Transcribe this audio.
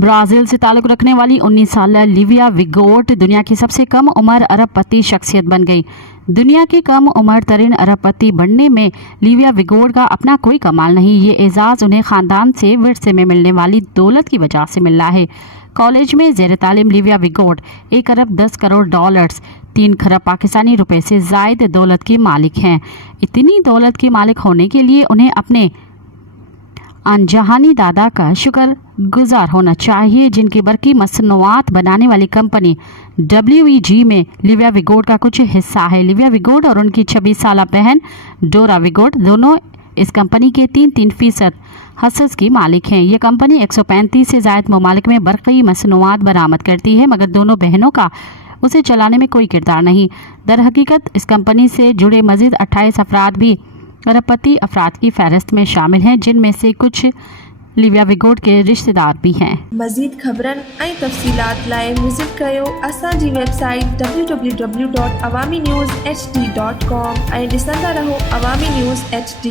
Brazil से ताल्लुक़ रखने वाली 19 साला लिविया विगोट दुनिया की सबसे कम उम्र अरबपति शख्सियत बन गई। दुनिया की कम उम्र तरीन अरबपति बनने में लिविया विगोट का अपना कोई कमाल नहीं। ये एजाज़ उन्हें ख़ानदान से विरसे में मिलने वाली दौलत की वजह से मिला है। कॉलेज में ज़ेर तालीम लिविया विगोट 1 अरब 10 करोड़ डॉलर्स 3 खरब पाकिस्तानी रुपए से ज़ायद दौलत के मालिक हैं। इतनी दौलत के मालिक होने के लिए उन्हें अपने अनजहानी दादा का शुक्र गुजार होना चाहिए, जिनकी बरकी मसनूआत बनाने वाली कंपनी WEG में लिविया विगोट का कुछ हिस्सा है। लिविया विगोट और उनकी 26 साला बहन डोरा विगोट दोनों इस कंपनी के 3% हस्स की मालिक हैं। ये कंपनी 135 से ज़ायद ममालिक में बरक़ी मसनूआत बरामद करती है, मगर दोनों बहनों का उसे चलाने में कोई किरदार नहीं। दर हकीकत इस कंपनी से जुड़े मज़ीद 28 अफराद भी अरबपति अफराद की फहरिस्त में शामिल हैं, जिनमें से कुछ लिविया विगोट के रिश्तेदार भी हैं। मज़ीद ख़बरन ऐं तफ़सीलात लाइ विज़िट कयो असांजी वेबसाइट www.awamiNewsHD.com ऐं ॾिसंदा रहो अवामी न्यूज़ HD।